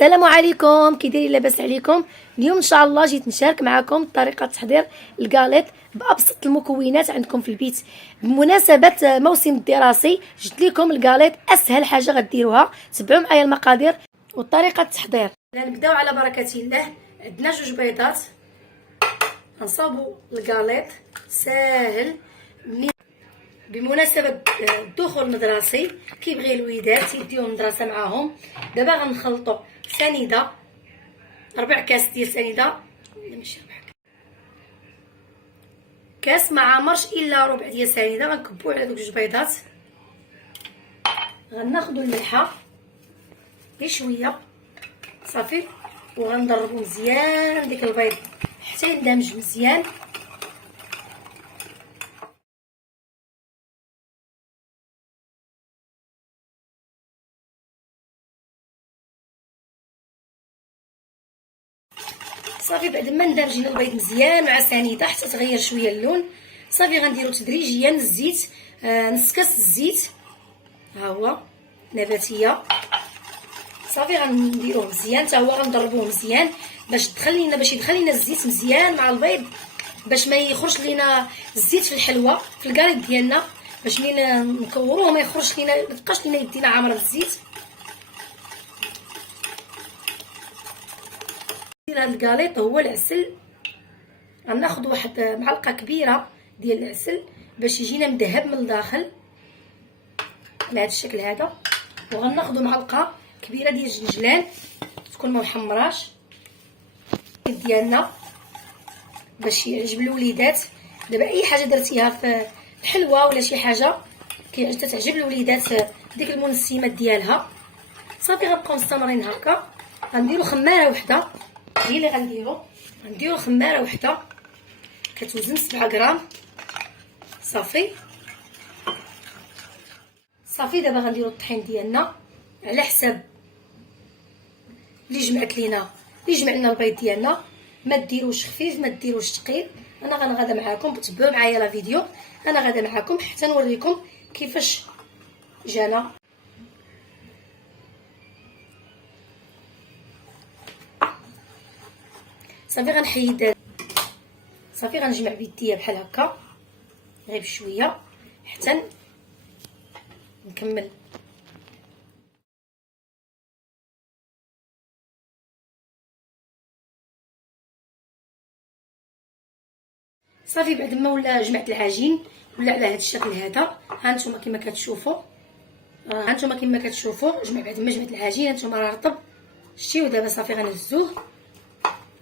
السلام عليكم، كي دايرين؟ لاباس عليكم؟ اليوم ان شاء الله جيت نشارك معكم طريقه تحضير الكاليط بابسط المكونات عندكم في البيت. بمناسبه موسم الدراسي جبت لكم الكاليط اسهل حاجه غديروها. تبعوا معايا المقادير وطريقه التحضير. نبداو على بركه الله. عندنا 2 بيضات، غنصاوبوا الكاليط ساهل. بمناسبه الدخول المدرسي كيبغي الوليدات يديو المدرسه معاهم. دابا غنخلطوا سنيده، 4 كاس ديال سنيده، ماشي 4 كاس ما عامرش الا ربع ديال سنيده. غنكبوه على دوك 2 بيضات. غناخذوا الملحه بشويه صافي، وغنضربوا مزيان ديك البيض حتى يندمج مزيان. صافي بعد ما ندمجنا البيض مزيان مع السنيده حتى تغير شويه اللون، صافي غنديروا تدريجيا الزيت، نص كاس الزيت ها هو نباتيه. صافي غنديروه مزيان حتى هو، غنضربوه مزيان باش يدخل لينا الزيت مزيان مع البيض، باش ما يخرج لينا الزيت في الحلوه في الكاليط ديالنا، باش ملي نكوروه ما يخرجش لينا، ما تبقاش لينا يدينا عامره بالزيت. هذا الكاليط هو العسل. غناخذ واحد معلقه كبيره ديال العسل باش يجينا مذهب من الداخل على هذا الشكل هذا، وغناخذ معلقه كبيره ديال الجنجلان تكون ما محمراش ديالنا باش يعجب الوليدات. دابا اي حاجه درتيها في الحلوه ولا شي حاجه تعجب الوليدات ديك المنسمات ديالها. صافي غنبقاو مستمرين هكا. غنديروا خماره وحده، هي اللي غنديروا خماره وحده كتوزن 7 غرام. صافي دابا غنديروا الطحين ديالنا على حساب اللي جمعنا البيض ديالنا. ما ديروش خفيف ما ديروش ثقيل. انا غنغادا معاكم، تبعوا معايا لا فيديو، انا غادا معاكم حتى نوريكم كيفاش جانا. صافي غنحيد، صافي غنجمع بيديا بحال هكا غير بشويه حتى نكمل. صافي بعد ما ولا جمعت العجين ولا على هذا الشكل هذا، ها نتوما كما كتشوفوا جمع. بعد ما جمعت العجين هانتوما راه رطب، شتيو. دابا صافي غنهزوه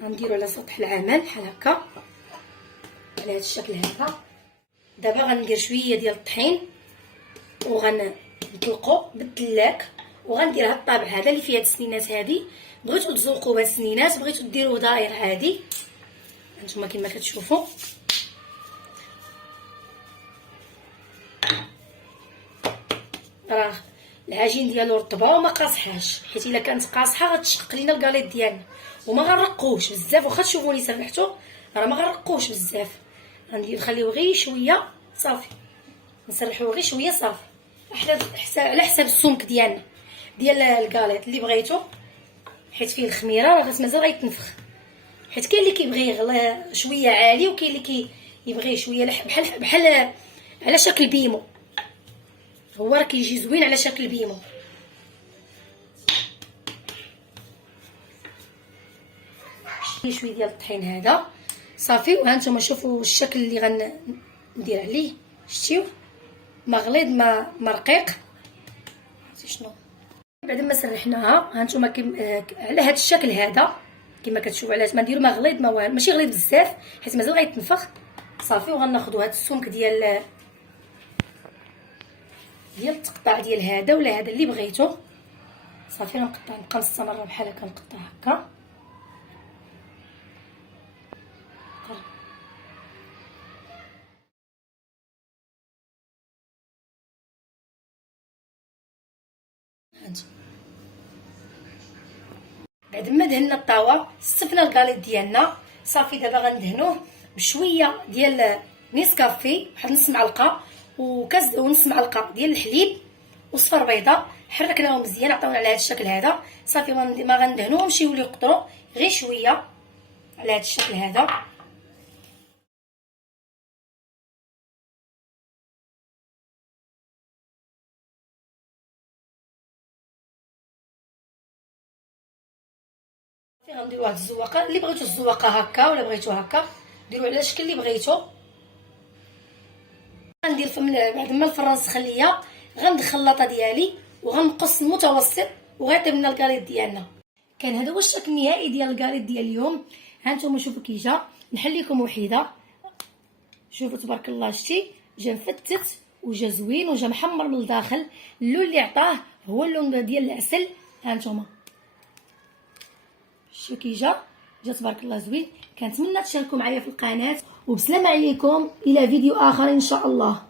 غنديرو على سطح العمل بحال هكا على هذا الشكل هذا. دابا غندير شويه ديال الطحين وغنطلقو بالدلاك، وغندير هاد الطابع هذا اللي فيه هاد السنينات هادي. بغيتو تزوقوا بهاد السنينات، بغيتو ديروه داير عادي، هانتوما كما كتشوفوا. راه العجين ديالو رطبه وما قاصحاش، حيت الا كانت قاصحه غتشقق لينا الكاليط ديالنا. وما غنرقوش بزاف، واخا تشوفوني سرحتو راه ما غنرقوش بزاف. نخليوه غير شويه صافي، نسرحوه غير شويه صافي على حساب السمك ديالنا ديال الكاليط اللي بغيتو، حيت فيه الخميره راه مازال غيتنفخ. حيت كاين اللي كيبغي شويه عالي، وكاين اللي كيبغي شويه بحال على شكل بيمو. هو راه كيجي زوين على شكل بيمو. شويه ديال الطحين هذا صافي. وهانتوما شوفوا الشكل اللي غندير عليه، شتيو ما غليظ ما رقيق. شنو بعد ما سرحناها هانتوما على هذا الشكل هذا كما كتشوفوا. علاش ما نديرو ما غليظ ما والو، ماشي غليظ بزاف حيت مازال غيتنفخ. صافي وغناخذوا هذا السمك ديال التقطاع ديال هذا ولا هذا اللي بغيتو. صافي غنقطع، نبقى مستمره بحال هكا نقطع هكا. بعد ما دهنا الطاوه صفنا الكاليط ديالنا. صافي دابا غندهنوه بشويه ديال نيسكافي، واحد نص معلقه، وكاس ونص معلقه ديال الحليب، وصفر بيضه. حركناهم مزيان عطاونا على هذا الشكل هذا. صافي ما غندهنوهمش يوليو يقطروا غير شويه على هذا الشكل هذا. غنديروا واحد الزواقه، اللي بغيتو الزواقه هكا ولا بغيتو هكا ديروا على الشكل اللي بغيتو. غندير بعد ما الفران سخن ليا غندخل اللاطه ديالي وغنقص المتوسط وغيطيب لنا الكاليط ديالنا. كان هذا هو الشكل النهائي ديال الكاليط ديال اليوم. ها نتوما شوفوا كي جا. نحل لكم وحيده، شوفوا تبارك الله شتي جا مفتت وجا زوين وجا محمر من الداخل. اللون اللي عطاه هو اللون ديال العسل. ها نتوما شتو كي جا تبارك الله زوين. كنتمنى تشاركوا معايا في القناه، وبسلامه عليكم الى فيديو اخر ان شاء الله.